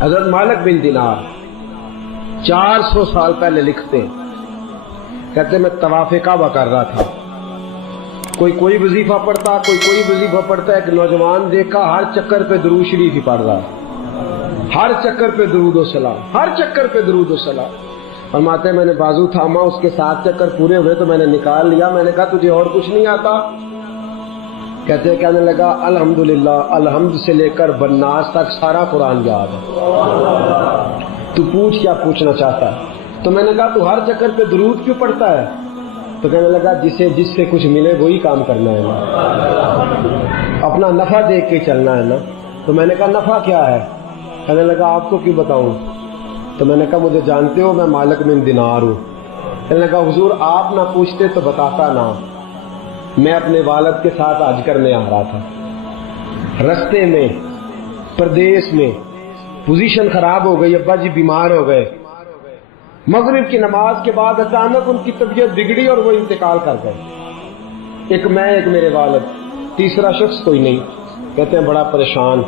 حضرت مالک بن دینار 400 سال پہلے لکھتے ہیں، کہتے میں طواف کعبہ کر رہا تھا، کوئی وظیفہ پڑھتا، کوئی وظیفہ پڑھتا، ایک نوجوان دیکھا ہر چکر پہ درود شریف ہی پڑھ رہا ہے، ہر چکر پہ درود و سلام، ہر چکر پہ درود و سلام۔ فرماتے ہیں میں نے بازو تھاما، اس کے 7 چکر پورے ہوئے تو میں نے نکال لیا، میں نے کہا تجھے اور کچھ نہیں آتا؟ کہتے ہیں کہنے لگا الحمدللہ، الحمد سے لے کر بناس تک سارا قرآن یاد ہے، تو پوچھ کیا پوچھنا چاہتا ہے؟ تو میں نے کہا تو ہر چکر پہ درود کیوں پڑھتا ہے؟ تو کہنے لگا جس سے کچھ ملے وہی کام کرنا ہے نا، اپنا نفع دیکھ کے چلنا ہے نا۔ تو میں نے کہا نفع کیا ہے؟ کہنے لگا آپ کو کیوں بتاؤں؟ تو میں نے کہا مجھے جانتے ہو میں مالک بن دینار ہوں۔ کہنے لگا حضور آپ نہ پوچھتے تو بتاتا نا، میں اپنے والد کے ساتھ حج کرنے آ رہا تھا، رستے میں پردیس میں پوزیشن خراب ہو گئی، ابا جی بیمار ہو گئے، مغرب کی نماز کے بعد اچانک ان کی طبیعت بگڑی اور وہ انتقال کر گئے، ایک میں ایک میرے والد، تیسرا شخص کوئی نہیں۔ کہتے ہیں بڑا پریشان،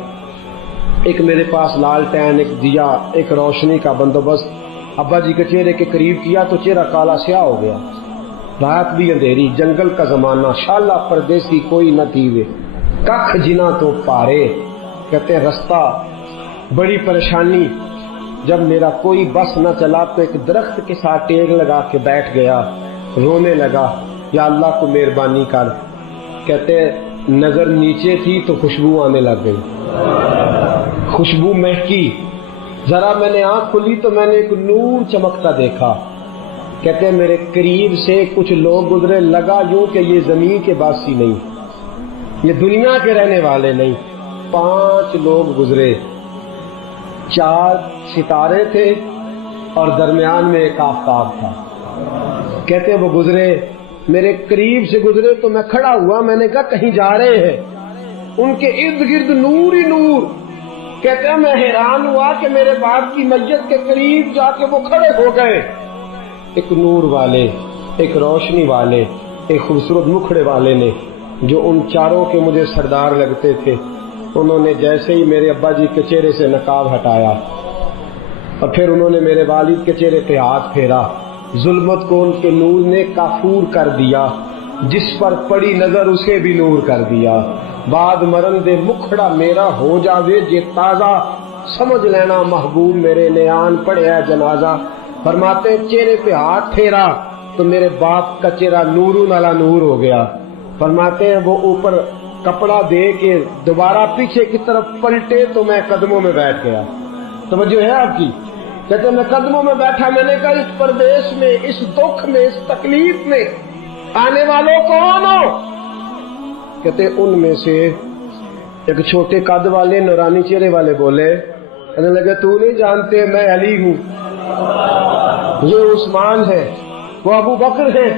ایک میرے پاس لالٹین، ایک دیا، ایک روشنی کا بندوبست ابا جی کے چہرے کے قریب کیا تو چہرہ کالا سیاہ ہو گیا، رات بھی اندھیری، جنگل کا زمانہ، شالا پردیسی کوئی نہ تیوے، ککھ جنا تو پارے۔ کہتے ہیں رستہ بڑی پریشانی، جب میرا کوئی بس نہ چلا تو ایک درخت کے ساتھ ٹیک لگا کے بیٹھ گیا، رونے لگا یا اللہ کو مہربانی کر۔ کہتے ہیں نظر نیچے تھی تو خوشبو آنے لگ گئی، خوشبو مہکی، ذرا میں نے آنکھ کھلی تو میں نے ایک نور چمکتا دیکھا۔ کہتے ہیں میرے قریب سے کچھ لوگ گزرے، لگا یوں کہ یہ زمین کے باسی نہیں، یہ دنیا کے رہنے والے نہیں۔ 5 لوگ گزرے، 4 ستارے تھے اور درمیان میں ایک آفتاب تھا۔ کہتے ہیں وہ گزرے، میرے قریب سے گزرے تو میں کھڑا ہوا، میں نے کہا کہیں جا رہے ہیں، ان کے ارد گرد نور ہی نور۔ کہتے ہیں میں حیران ہوا کہ میرے باپ کی میت کے قریب جا کے وہ کھڑے ہو گئے، ایک نور والے، ایک روشنی والے، ایک خوبصورت مکھڑے والے نے، جو ان چاروں کے مجھے سردار لگتے تھے، انہوں نے جیسے ہی میرے ابا جی کے چہرے سے نقاب ہٹایا اور پھر انہوں نے میرے والد کے چہرے پہ ہاتھ پھیرا، ظلمت کو ان کے نور نے کافور کر دیا، جس پر پڑی نظر اسے بھی نور کر دیا۔ بعد مرن دے مکھڑا میرا ہو جاوے جے تازہ، سمجھ لینا محبوب میرے نیان پڑھیا جنازہ۔ فرماتے چہرے پہ ہاتھ پھیرا تو میرے باپ کا چہرہ نورون علی نور ہو گیا۔ فرماتے ہیں وہ اوپر کپڑا دے کے دوبارہ پیچھے کی طرف پلٹے تو میں قدموں میں بیٹھ گیا۔ توجہ ہے آپ کی؟ کہتے ہیں میں قدموں میں بیٹھا، میں نے کہا اس پردیش میں، اس دکھ میں، اس تکلیف میں آنے والوں کون ہو؟ کہتے ان میں سے ایک چھوٹے قد والے نورانی چہرے والے بولے، کہنے لگے تو نہیں جانتے میں علی ہوں، یہ عثمان ہے، وہ ابو بکر ہے،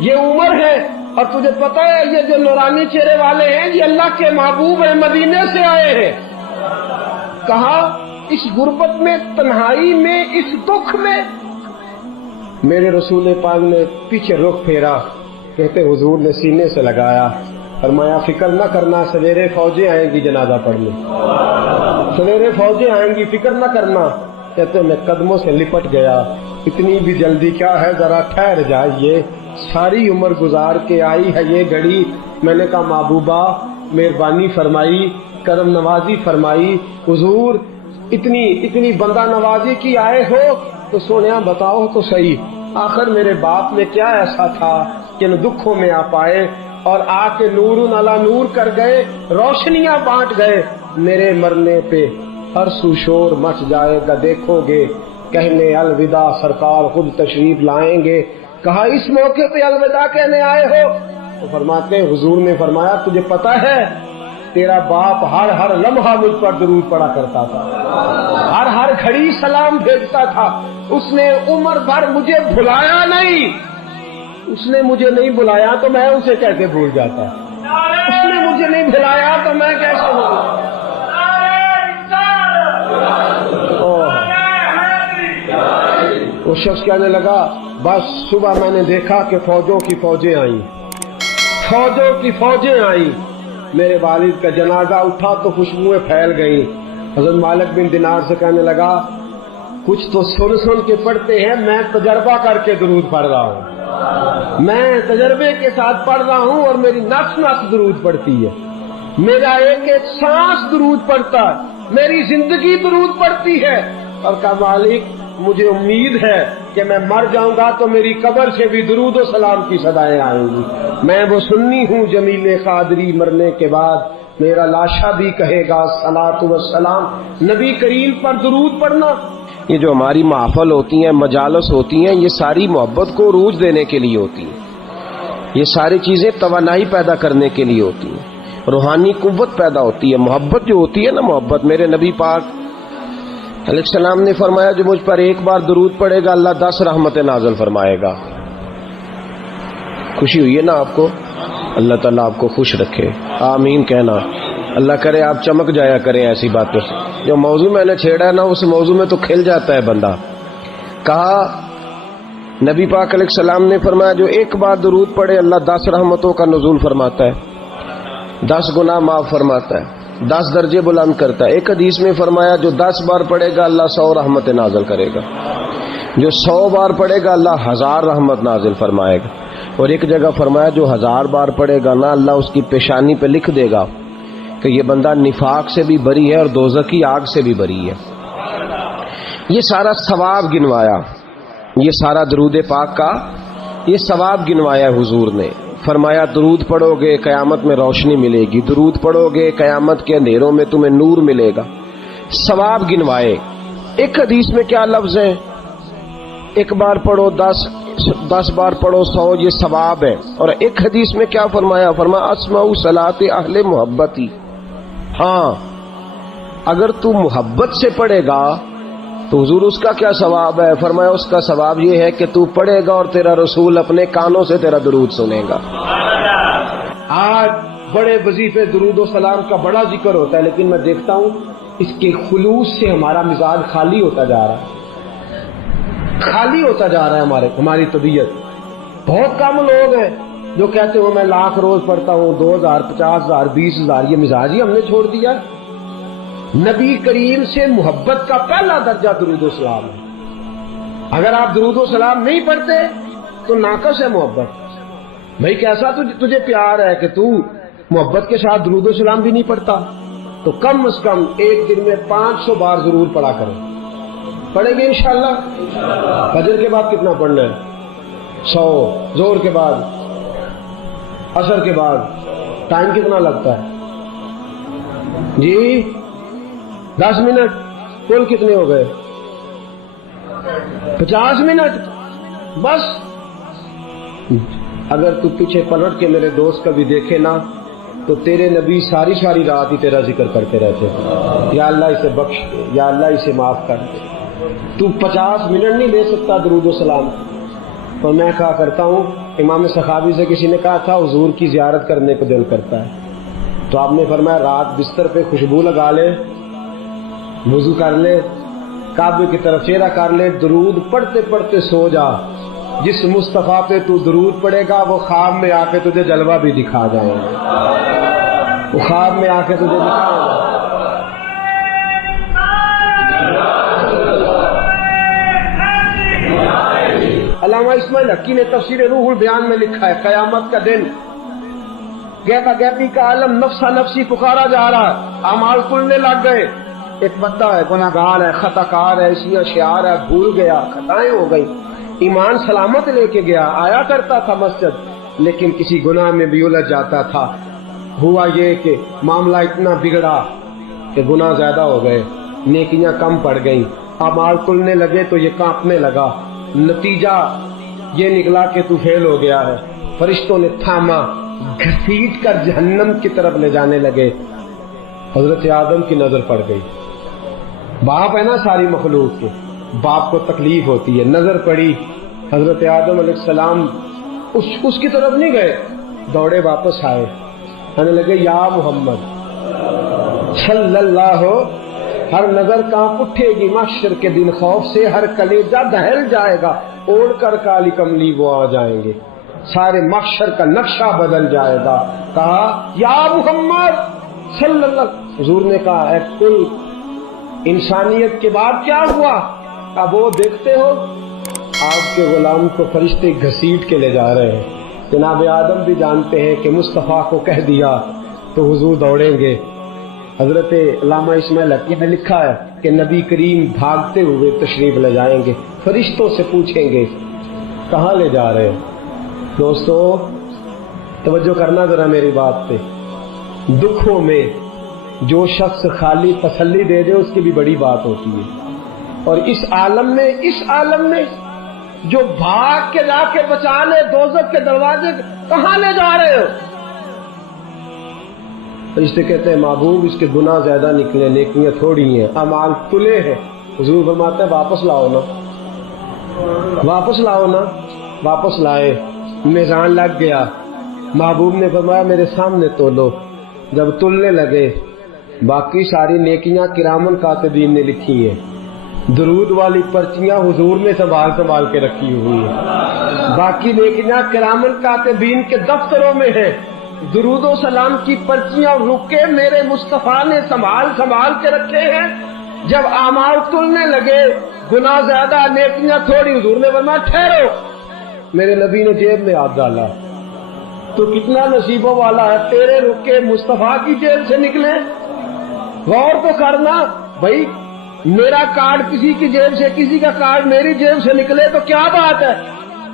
یہ عمر ہے، اور تجھے پتا ہے یہ جو نورانی چہرے والے ہیں یہ اللہ کے محبوب ہیں، مدینے سے آئے ہیں۔ کہا اس غربت میں، تنہائی میں، اس دکھ میں میرے رسول پاک نے پیچھے رخ پھیرا، کہتے حضور نے سینے سے لگایا، فرمایا فکر نہ کرنا، سویرے فوجیں آئیں گی جنازہ پڑھنے، سویرے فوجیں آئیں گی، فکر نہ کرنا۔ کہتے میں قدموں سے لپٹ گیا، اتنی بھی جلدی کیا ہے، ذرا ٹھہر جائیے، ساری عمر گزار کے آئی ہے یہ گھڑی۔ میں نے کہا محبوبہ مہربانی فرمائی، کرم نوازی فرمائی، حضور اتنی بندہ نوازی کی آئے ہو تو سونیا بتاؤ تو صحیح، آخر میرے باپ میں کیا ایسا تھا کہ ان دکھوں میں آپ آئے اور آ کے نور علی نور کر گئے، روشنیاں بانٹ گئے۔ میرے مرنے پہ ہر سو شور مچ جائے گا، دیکھو گے کہنے الوداع سرکار خود تشریف لائیں گے۔ کہا اس موقع پہ الوداع کہنے آئے ہو؟ تو فرماتے ہیں حضور نے فرمایا تجھے پتا ہے تیرا باپ ہر لمحہ مجھ پر درود پڑا کرتا تھا، ہر گھڑی سلام بھیجتا تھا، اس نے عمر بھر مجھے بھلایا نہیں، اس نے مجھے نہیں بلایا تو میں اسے کیسے بھول جاتا، اس نے مجھے نہیں بلایا تو میں کیسے بھول۔ وہ شخص کہنے لگا بس صبح میں نے دیکھا کہ فوجوں کی فوجیں آئیں، فوجوں کی فوجیں آئیں، میرے والد کا جنازہ اٹھا تو خوشبوئیں پھیل گئیں، حضرت مالک بن دینار سے کہنے لگا کچھ تو سن سن کے پڑھتے ہیں، میں تجربہ کر کے درود پڑھ رہا ہوں، میں تجربے کے ساتھ پڑھ رہا ہوں اور میری نفس نفس درود پڑھتی ہے، میرا ایک ایک سانس درود پڑھتا ہے، میری زندگی درود پڑھتی ہے۔ اور کہا مالک مجھے امید ہے کہ میں مر جاؤں گا تو میری قبر سے بھی درود و سلام کی صدائیں آئیں گی، میں وہ سنی ہوں جمیل قادری، مرنے کے بعد میرا لاشا بھی کہے گا صلاۃ و سلام۔ نبی کریم پر درود پڑھنا، یہ جو ہماری محفل ہوتی ہیں، مجالس ہوتی ہیں، یہ ساری محبت کو عروج دینے کے لیے ہوتی ہیں، یہ ساری چیزیں توانائی پیدا کرنے کے لیے ہوتی ہیں، روحانی قوت پیدا ہوتی ہے۔ محبت جو ہوتی ہے نا، محبت، میرے نبی پاک علیہ السلام نے فرمایا جو مجھ پر ایک بار درود پڑے گا اللہ 10 رحمتیں نازل فرمائے گا۔ خوشی ہوئی ہے نا آپ کو؟ اللہ تعالیٰ آپ کو خوش رکھے، آمین کہنا۔ اللہ کرے آپ چمک جایا کریں ایسی باتوں سے۔ جو موضوع میں نے چھیڑا ہے نا، اس موضوع میں تو کھل جاتا ہے بندہ۔ کہا نبی پاک علیہ السلام نے فرمایا جو ایک بار درود پڑے اللہ 10 رحمتوں کا نزول فرماتا ہے، 10 گناہ معاف فرماتا ہے، 10 درجے بلند کرتا ہے۔ ایک حدیث میں فرمایا جو 10 بار پڑھے گا اللہ 100 رحمت نازل کرے گا، جو 100 بار پڑھے گا اللہ 1000 رحمت نازل فرمائے گا، اور ایک جگہ فرمایا جو 1000 بار پڑھے گا نا اللہ اس کی پیشانی پہ لکھ دے گا کہ یہ بندہ نفاق سے بھی بری ہے اور دوزخ کی آگ سے بھی بری ہے۔ یہ سارا ثواب گنوایا، یہ سارا درود پاک کا یہ ثواب گنوایا حضور نے۔ فرمایا درود پڑھو گے قیامت میں روشنی ملے گی، درود پڑھو گے قیامت کے اندھیروں میں تمہیں نور ملے گا، ثواب گنوائے۔ ایک حدیث میں کیا لفظ ہے؟ ایک بار پڑھو 10 بار پڑھو 100، یہ ثواب ہے۔ اور ایک حدیث میں کیا فرمایا؟ فرمایا اسمع صلاۃ اہل محبتی، ہاں اگر تو محبت سے پڑھے گا تو حضور اس کا کیا ثواب ہے؟ فرمایا اس کا ثواب یہ ہے کہ تو پڑھے گا اور تیرا رسول اپنے کانوں سے تیرا درود سنے گا۔ آج بڑے وظیفے درود و سلام کا بڑا ذکر ہوتا ہے، لیکن میں دیکھتا ہوں اس کے خلوص سے ہمارا مزاج خالی ہوتا جا رہا ہے، خالی ہوتا جا رہا ہے ہماری طبیعت۔ بہت کم لوگ ہیں جو کہتے ہو میں 1,00,000 روز پڑھتا ہوں، 2,000 50,000 20,000، یہ مزاج ہی ہم نے چھوڑ دیا۔ نبی کریم سے محبت کا پہلا درجہ درود و سلام ہے۔ اگر آپ درود و سلام نہیں پڑھتے تو ناقص ہے محبت۔ بھائی کیسا تجھے پیار ہے کہ تو محبت کے ساتھ درود و سلام بھی نہیں پڑھتا؟ تو کم از کم ایک دن میں 500 بار ضرور پڑھا کریں۔ پڑھیں گے انشاءاللہ؟ فجر کے بعد کتنا پڑھنا ہے؟ 100، زور کے بعد، عصر کے بعد، ٹائم کتنا لگتا ہے جی؟ 10 منٹ، کل کتنے ہو گئے؟ 50 منٹ بس۔ اگر تو پیچھے پلٹ کے میرے دوست کا بھی دیکھے نا تو تیرے نبی ساری رات ہی تیرا ذکر کرتے رہتے، یا اللہ اسے بخش دے، یا اللہ اسے معاف کر دے۔ تو 50 منٹ نہیں لے سکتا درود و سلام۔ اور میں کہا کرتا ہوں، امام سخاوی سے کسی نے کہا تھا حضور کی زیارت کرنے کو دل کرتا ہے، تو آپ نے فرمایا رات بستر پہ خوشبو لگا لے، وضو کر لے، کعبے کی طرف چہرہ کر لے، درود پڑھتے پڑھتے سو جا۔ جس مصطفیٰ پہ تو درود پڑھے گا وہ خواب میں آ کے تجھے جلوہ بھی دکھا جائے گا، وہ خواب میں آ کے تجھے دکھائے گا۔ علامہ اسماعیل حقی نے تفسیر روح البیان میں لکھا ہے قیامت کا دن گہپا گہپی کا عالم نفسا نفسی پکارا جا رہا ہے، اعمال کھلنے لگ گئے۔ ایک بندہ ہے گناہ گار ہے، خطا کار ہے، اس لیے شعار ہے، بھول گیا، خطائیں ہو گئی، ایمان سلامت لے کے گیا، آیا کرتا تھا مسجد، لیکن کسی گناہ میں بھی الجھ جاتا تھا۔ ہوا یہ کہ معاملہ اتنا بگڑا کہ گناہ زیادہ ہو گئے، نیکیاں کم پڑ گئیں، اعمال کھلنے لگے تو یہ کانپنے لگا۔ نتیجہ یہ نکلا کہ تو فیل ہو گیا ہے۔ فرشتوں نے تھاما، گھسیٹ کر جہنم کی طرف لے جانے لگے۔ حضرت آدم کی نظر پڑ گئی، باپ ہے نا ساری مخلوق کے، باپ کو تکلیف ہوتی ہے، نظر پڑی۔ حضرت آدم علیہ السلام اس کی طرف نہیں گئے، دوڑے واپس آئے، کہنے لگے یا محمد صلی اللہ، ہر نظر کانپ اٹھے گی محشر کے دن خوف سے، ہر کلیجہ دہل جائے گا، اوڑھ کر کالی کملی وہ آ جائیں گے، سارے محشر کا نقشہ بدل جائے گا۔ کہا یا محمد صلی اللہ، حضور نے کہا اے کل انسانیت کے بعد کیا ہوا؟ اب وہ دیکھتے ہو آپ کے غلام کو فرشتے گھسیٹ کے لے جا رہے ہیں۔ جناب آدم بھی جانتے ہیں کہ مصطفیٰ کو کہہ دیا تو حضور دوڑیں گے۔ حضرت علامہ اسماعیل حقی نے لکھا ہے کہ نبی کریم بھاگتے ہوئے تشریف لے جائیں گے، فرشتوں سے پوچھیں گے کہاں لے جا رہے ہیں؟ دوستو توجہ کرنا ذرا میری بات پہ۔ دکھوں میں جو شخص خالی تسلی دے دے اس کی بھی بڑی بات ہوتی ہے، اور اس عالم میں جو بھاگ کے جا کے بچا لے دوزخ کے دروازے، کہاں لے جا رہے ہو؟ فرشتے کہتے ہیں محبوب اس کے گناہ زیادہ نکلے، نیکیاں تھوڑی ہیں، اعمال تلے ہیں۔ حضور فرماتے ہیں واپس لاؤ نا، واپس لائے، میزان لگ گیا۔ محبوب نے فرمایا میرے سامنے تولو۔ جب تلنے لگے باقی ساری نیکیاں کرامن کاتبین نے لکھی ہیں، درود والی پرچیاں حضور نے سنبھال کے رکھی ہوئی ہیں، باقی نیکیاں کرامن کاتبین کے دفتروں میں ہیں۔ درود و سلام کی پرچیاں رکے میرے مصطفیٰ نے سنبھال کے رکھے ہیں۔ جب اعمال تلنے لگے، گناہ زیادہ نیکیاں تھوڑی، حضور نے فرمایا ٹھہرو۔ میرے نبی نے جیب میں ہاتھ ڈالا، تو کتنا نصیبوں والا ہے، تیرے رکے مصطفیٰ کی جیب سے نکلے۔ غور تو کرنا بھائی، میرا کارڈ کسی کی جیب سے، کسی کا کارڈ میری جیب سے نکلے تو کیا بات ہے،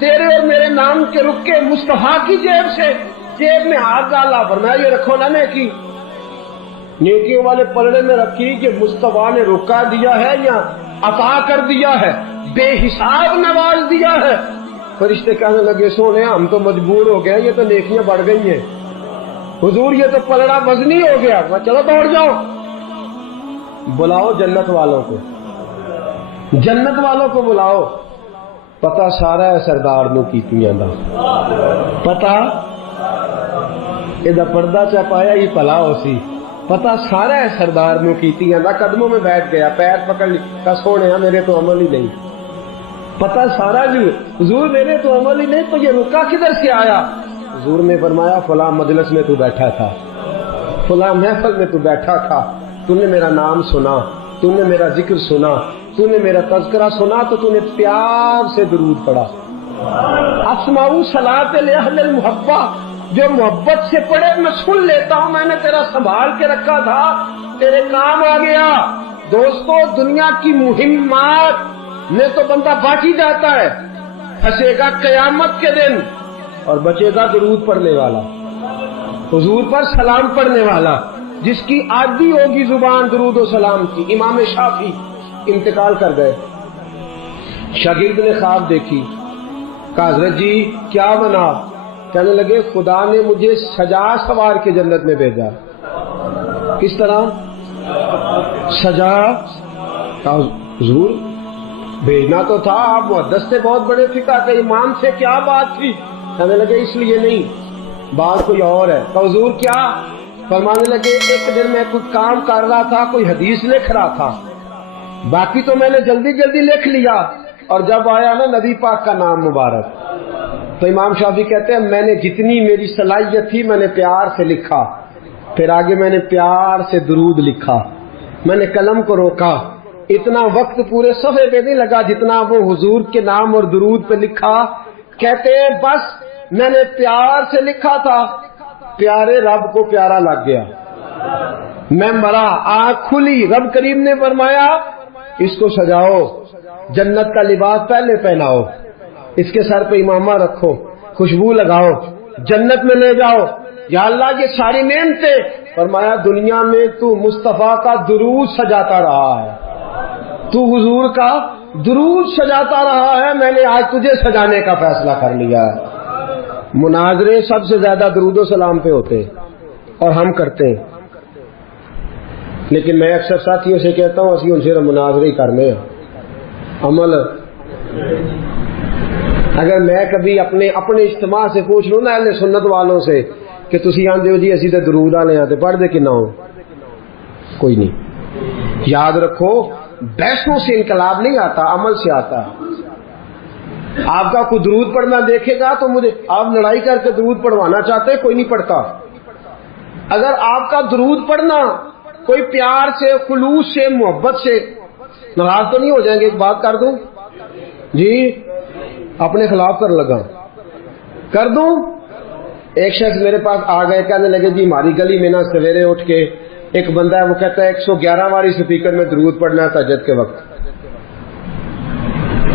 تیرے اور میرے نام کے رکے مصطفیٰ کی جیب سے، جیب میں ہاتھ ڈالا، فرمایا یہ رکھو نا نیکیوں والے پلڑے میں رکھی کہ مصطفیٰ نے رکا دیا ہے یا عطا کر دیا ہے، بے حساب نواز دیا ہے۔ فرشتے کہنے لگے سونے ہم تو مجبور ہو گئے، یہ تو نیکیاں بڑھ گئی ہیں، حضور یہ تو پلڑا وزنی ہو گیا۔ چلو دوڑ جاؤ، بلاؤ جنت والوں کو بلاؤ۔ پتہ سارا ہے سردار نو کیتیاں دا، پتہ یہ پردہ چا پایا ہی پلا ہو سی، پتہ سارا ہے سردار نو کیتیاں دا۔ قدموں میں بیٹھ گیا، پیر پکڑ لیا، سونے میرے تو عمل ہی نہیں، پتہ سارا جی حضور میرے تو عمل ہی نہیں، تو یہ رکا کدھر سے آیا؟ حضور نے فرمایا فلاں مجلس میں تو بیٹھا تھا، فلاں محفل میں تو بیٹھا تھا، تو نے میرا نام سنا، تو نے میرا ذکر سنا، تو نے میرا تذکرہ سنا، تو تو نے پیار سے درود پڑھا۔ اسمعوا صلاۃ لأہل المحبہ، جو محبت سے پڑھے میں سن لیتا ہوں، میں نے تیرا سنبھال کے رکھا تھا، تیرے کام آ گیا۔ دوستو دنیا کی مہمات میں تو بندہ بچ ہی جاتا ہے، پھنسے گا قیامت کے دن، اور بچے گا درود پڑھنے والا، حضور پر سلام پڑھنے والا، جس کی عادی ہوگی زبان درود و سلام کی۔ امام شافعی انتقال کر گئے، شاگرد نے خواب دیکھی، کہا حضرت جی کیا بنا؟ کہنے لگے خدا نے مجھے سجا سوار کے جنت میں بھیجا۔ کس طرح سجا؟ کہا حضور بھیجنا تو تھا، آپ محدث سے بہت بڑے فقہ کے امام سے، کیا بات تھی؟ کہنے لگے اس لیے نہیں، بات کوئی اور ہے۔ کہا حضور کیا؟ فرمانے لگے ایک دن میں کچھ کام کر رہا تھا، کوئی حدیث لکھ رہا تھا، باقی تو میں نے جلدی لکھ لیا، اور جب آیا نا نبی پاک کا نام مبارک، تو امام شافعی کہتے ہیں میں نے جتنی میری صلاحیت تھی میں نے پیار سے لکھا، پھر آگے میں نے پیار سے درود لکھا، میں نے قلم کو روکا، اتنا وقت پورے صفحے پہ نہیں لگا جتنا وہ حضور کے نام اور درود پہ لکھا۔ کہتے ہیں بس میں نے پیار سے لکھا تھا، پیارے رب کو پیارا لگ گیا، میں مرا، آنکھ کھلی، رب کریم نے فرمایا اس کو سجاؤ، جنت کا لباس پہلے پہناؤ، اس کے سر پہ امامہ رکھو، خوشبو لگاؤ، جنت میں لے جاؤ۔ یا اللہ یہ ساری نعمتیں، فرمایا دنیا میں تو مصطفیٰ کا درود سجاتا رہا ہے، تو حضور کا درود سجاتا رہا ہے، میں نے آج تجھے سجانے کا فیصلہ کر لیا ہے۔ مناظرے سب سے زیادہ درود و سلام پہ ہوتے ہیں اور ہم کرتے ہیں، لیکن میں اکثر ساتھیوں سے کہتا ہوں اسی ان سے مناظرے ہی کرنے ہیں، عمل۔ اگر میں کبھی اپنے اجتماع سے پوچھ لوں نا اہل سنت والوں سے کہ تسی آندے ہو جی اسی تے درود والے ہیں تے پڑھ دے کنا ہو، کوئی نہیں۔ یاد رکھو بحثوں سے انقلاب نہیں آتا، عمل سے آتا ہے۔ آپ کا کوئی درود پڑھنا دیکھے گا تو مجھے، آپ لڑائی کر کے درود پڑھوانا چاہتے ہیں، کوئی نہیں پڑھتا۔ اگر آپ کا درود پڑھنا کوئی پیار سے، خلوص سے، محبت سے، ناراض تو نہیں ہو جائیں گے؟ ایک بات کر دوں جی، اپنے خلاف کر لگا کر دوں. ایک شخص میرے پاس آ گئے، کہنے لگے جی ہماری گلی میں نا سویرے اٹھ کے ایک بندہ ہے، وہ کہتا ہے 111 بار اسپیکر میں درود پڑھنا ہے تہجد کے وقت،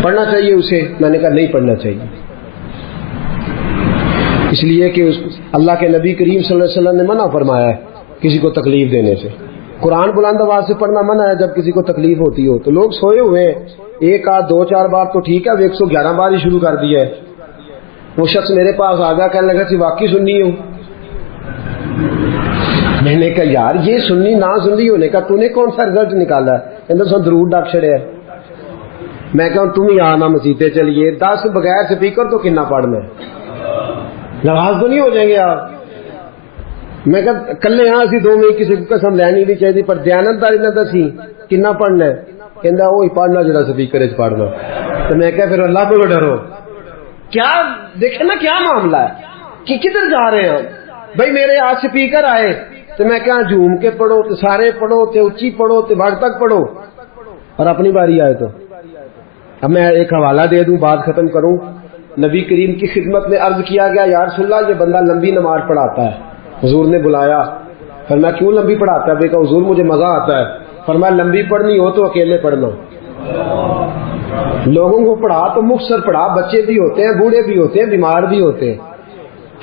پڑھنا چاہیے اسے؟ میں نے کہا نہیں پڑھنا چاہیے، اس لیے کہ اللہ کے نبی کریم صلی اللہ علیہ وسلم نے منع فرمایا ہے کسی کو تکلیف دینے سے. قرآن بلند آواز سے پڑھنا منع ہے جب کسی کو تکلیف ہوتی ہو. تو لوگ سوئے ہوئے ہیں، ایک آدھ 2-4 بار تو ٹھیک ہے، 111 بار ہی شروع کر دیا ہے. وہ شخص میرے پاس آ گیا، کہنے لگا کہ واقعی سنی ہوں. میں نے کہا یار یہ سنی نہ سنی ہونے کا تو نے کون سا رزلٹ نکالا ہے؟ کہتے سن درود ڈاک چھڑے ہے. میں کہا تم ہی آنا مسیطے چلیے، 10 بغیر سپیکر تو کنا پڑھنا ہے؟ ناراض تو نہیں ہو جائیں گے آپ؟ میں کہا کلے ہاں اسی 2 میں کسی کو قسم لینی نہیں چاہیے، پر دیانتداری نہ دسی کنا پڑھنا ہے؟ کہندا وہی پڑھنا جڑا سپیکر وچ پڑھنا. تو میں کہا پھر اللہ کو ڈرو. کیا دیکھیں نا کیا معاملہ ہے کہ کدھر جا رہے ہیں ہم؟ بھائی میرے آج سپیکر آئے تو میں کہا جھوم کے پڑھو، تو سارے پڑھو، تو اچھی پڑھو، تو بھگ تک پڑھو، اور اپنی باری آئے تو. اب میں ایک حوالہ دے دوں، بات ختم کروں. نبی کریم کی خدمت میں عرض کیا گیا یا رسول اللہ یہ بندہ لمبی نماز پڑھاتا ہے. حضور نے بلایا، فرمایا کیوں لمبی پڑھاتا ہے؟ کہا حضور مجھے مزہ آتا ہے. فرمایا لمبی پڑھنی ہو تو اکیلے پڑھنا، لوگوں کو پڑھا تو مختصر پڑھا، بچے بھی ہوتے ہیں، بوڑھے بھی ہوتے ہیں، بیمار بھی ہوتے ہیں.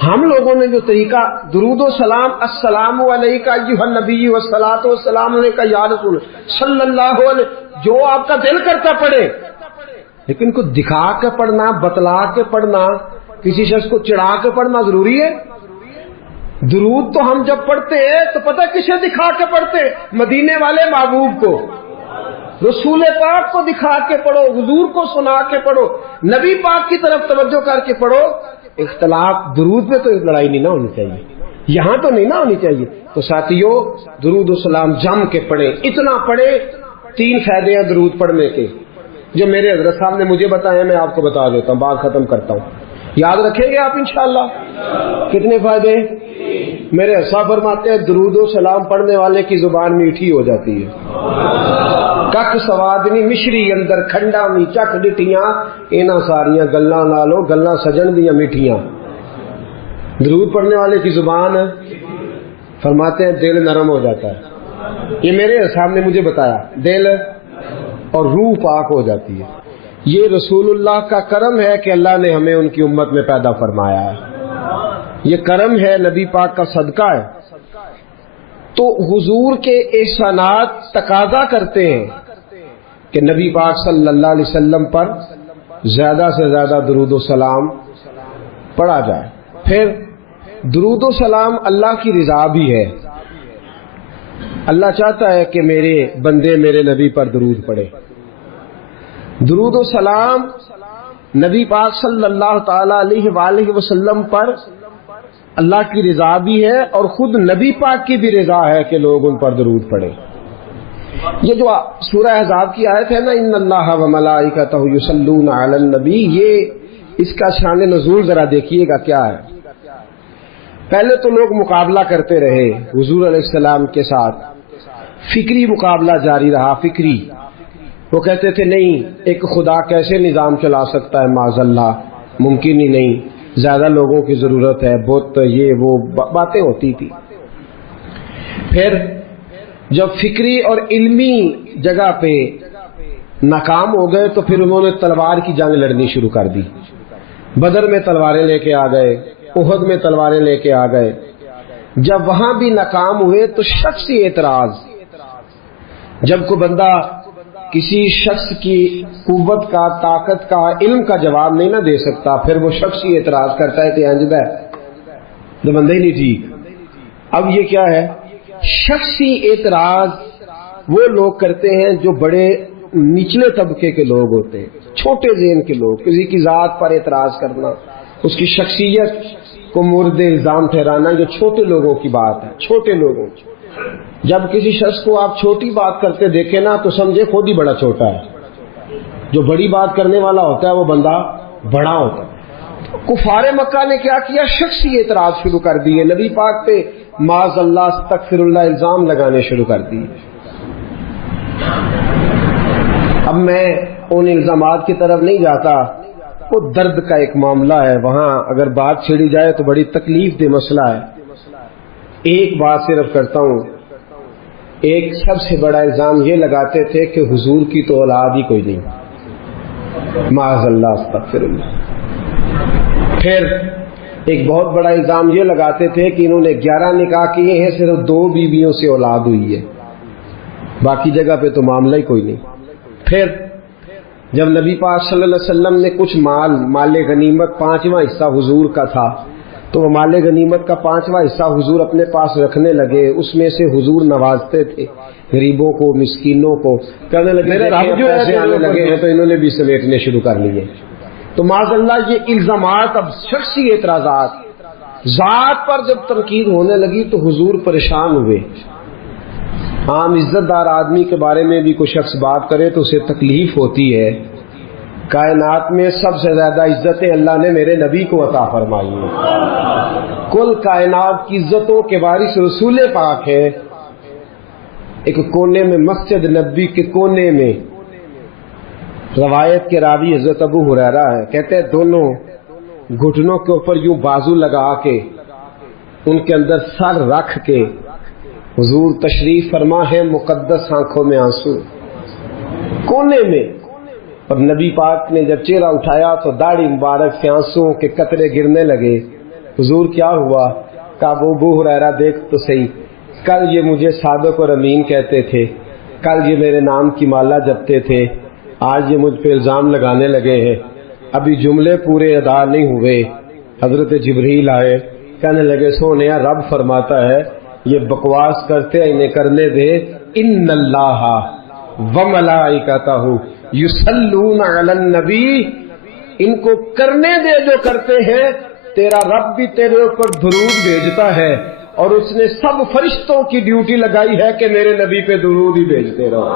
ہم لوگوں نے جو طریقہ درود و سلام، السلام علیک ایھا النبی والصلاۃ والسلام علیک یا رسول صلی اللہ علیہ، جو آپ کا دل کرتا پڑھے، لیکن کو دکھا کے پڑھنا، بتلا کے پڑھنا، کسی شخص کو چڑھا کے پڑھنا ضروری ہے؟ درود تو ہم جب پڑھتے ہیں تو پتہ کسے دکھا کے پڑھتے؟ مدینے والے محبوب کو، رسول پاک کو دکھا کے پڑھو، حضور کو سنا کے پڑھو، نبی پاک کی طرف توجہ کر کے پڑھو. اختلاف درود پہ تو لڑائی نہیں نہ ہونی چاہیے، یہاں تو نہیں نہ ہونی چاہیے. تو ساتھیو درود و سلام جم کے پڑھیں، اتنا پڑھیں. 3 فائدے ہیں درود پڑھنے کے جو میرے حضرت صاحب نے مجھے بتائے، میں آپ کو بتا دیتا ہوں، بات ختم کرتا ہوں. یاد رکھیں گے آپ انشاءاللہ؟ کتنے فائدے؟ میرے حضرت فرماتے ہیں درود و سلام پڑھنے والے کی زبان میٹھی ہو جاتی ہے. کک سوادنی مشری اندر کھنڈا می چک ڈٹیاں، اینا ساریاں گلاں نالوں گلاں سجن دیاں میٹھیاں. درود پڑھنے والے کی زبان فرماتے ہیں دل نرم ہو جاتا ہے. یہ میرے صاحب نے مجھے بتایا، دل اور روح پاک ہو جاتی ہے. یہ رسول اللہ کا کرم ہے کہ اللہ نے ہمیں ان کی امت میں پیدا فرمایا ہے. یہ کرم ہے، نبی پاک کا صدقہ ہے. تو حضور کے احسانات تقاضا کرتے ہیں کہ نبی پاک صلی اللہ علیہ وسلم پر زیادہ سے زیادہ درود و سلام پڑھا جائے. پھر درود و سلام اللہ کی رضا بھی ہے. اللہ چاہتا ہے کہ میرے بندے میرے نبی پر درود پڑھے. درود و سلام نبی پاک صلی اللہ تعالی علیہ وآلہ وسلم پر اللہ کی رضا بھی ہے، اور خود نبی پاک کی بھی رضا ہے کہ لوگ ان پر درود پڑھیں. یہ جو سورہ احزاب کی آیت ہے نا، ان اللہ و ملائکتہ یصلون علی النبی، یہ اس کا شان نزول ذرا دیکھیے گا کیا ہے. پہلے تو لوگ مقابلہ کرتے رہے حضور علیہ السلام کے ساتھ، فکری مقابلہ جاری رہا. فکری وہ کہتے تھے نہیں ایک خدا کیسے نظام چلا سکتا ہے، معاذ اللہ ممکن ہی نہیں، زیادہ لوگوں کی ضرورت ہے، بت یہ وہ باتیں ہوتی تھی. پھر جب فکری اور علمی جگہ پہ ناکام ہو گئے تو پھر انہوں نے تلوار کی جنگ لڑنی شروع کر دی. بدر میں تلواریں لے کے آ گئے، احد میں تلواریں لے کے آ گئے. جب وہاں بھی ناکام ہوئے تو شخصی اعتراض، جب کوئی بندہ کسی شخص کی قوت کا، طاقت کا، علم کا جواب نہیں نہ دے سکتا، پھر وہ شخصی اعتراض کرتا ہے کہ انجدہ ہے تو بندہ ہی نہیں ٹھیک. اب یہ کیا ہے؟ شخصی اعتراض وہ لوگ کرتے ہیں جو بڑے نچلے طبقے کے لوگ ہوتے ہیں، چھوٹے ذہن کے لوگ. کسی کی ذات پر اعتراض کرنا، اس کی شخصیت کو مورد الزام ٹھہرانا، یہ چھوٹے لوگوں کی بات ہے. چھوٹے لوگوں جب کسی شخص کو آپ چھوٹی بات کرتے دیکھیں نا تو سمجھے خود ہی بڑا چھوٹا ہے. جو بڑی بات کرنے والا ہوتا ہے وہ بندہ بڑا ہوتا ہے. کفار مکہ نے کیا کیا؟ شخصی اعتراض شروع کر دیے، نبی پاک پہ معاذ اللہ استغفر اللہ الزام لگانے شروع کر دیے۔ اب میں ان الزامات کی طرف نہیں جاتا، وہ درد کا ایک معاملہ ہے، وہاں اگر بات چھڑی جائے تو بڑی تکلیف دہ مسئلہ ہے۔ ایک بات صرف کرتا ہوں، ایک سب سے بڑا الزام یہ لگاتے تھے کہ حضور کی تو اولاد ہی کوئی نہیں، معاذ اللہ استغفر اللہ۔ پھر ایک بہت بڑا الزام یہ لگاتے تھے کہ انہوں نے 11 نکاح کیے ہیں، صرف 2 بیویوں سے اولاد ہوئی ہے، باقی جگہ پہ تو معاملہ ہی کوئی نہیں۔ پھر جب نبی پاک صلی اللہ علیہ وسلم نے کچھ مال غنیمت 5واں حصہ حضور کا تھا، تو وہ مال غنیمت کا 5واں حصہ حضور اپنے پاس رکھنے لگے، اس میں سے حضور نوازتے تھے غریبوں کو، مسکینوں کو، کہنے لگے پیسے آنے لگے ہیں تو انہوں نے بھی سمیٹنے شروع کر لیے۔ تو معاذ اللہ یہ الزامات، اب شخصی اعتراضات، ذات پر جب تنقید ہونے لگی تو حضور پریشان ہوئے۔ عام عزت دار آدمی کے بارے میں بھی کوئی شخص بات کرے تو اسے تکلیف ہوتی ہے۔ کائنات میں سب سے زیادہ عزتیں اللہ نے میرے نبی کو عطا فرمائی ہیں، کل کائنات کی عزتوں کے وارث رسول پاک ہے۔ ایک کونے میں مسجد نبی کے کونے میں روایت کے راوی حضرت ابو ہریرہ ہے، کہتے ہیں دونوں گھٹنوں کے اوپر یوں بازو لگا کے ان کے اندر سر رکھ کے حضور تشریف فرما ہے، مقدس آنکھوں میں آنسو کونے میں، اور نبی پاک نے جب چہرہ اٹھایا تو داڑھی مبارک سے آنسوؤں کے قطرے گرنے لگے۔ حضور کیا ہوا؟ کہا ابو ہریرہ دیکھ تو صحیح، کل یہ مجھے صادق اور امین کہتے تھے، کل یہ میرے نام کی مالا جپتے تھے، آج یہ مجھ پہ الزام لگانے لگے ہیں، ابھی جملے پورے ادا نہیں ہوئے۔ حضرت جبریل آئے، کہنے لگے سونیا رب فرماتا ہے یہ بکواس کرتے ہیں، انہیں کرنے دے، ان اللہ وملائکتہ یصلون علی النبی، ان کو کرنے دے جو کرتے ہیں، تیرا رب بھی تیرے اوپر درود بھیجتا ہے، اور اس نے سب فرشتوں کی ڈیوٹی لگائی ہے کہ میرے نبی پہ درود ہی بھیجتے رہو۔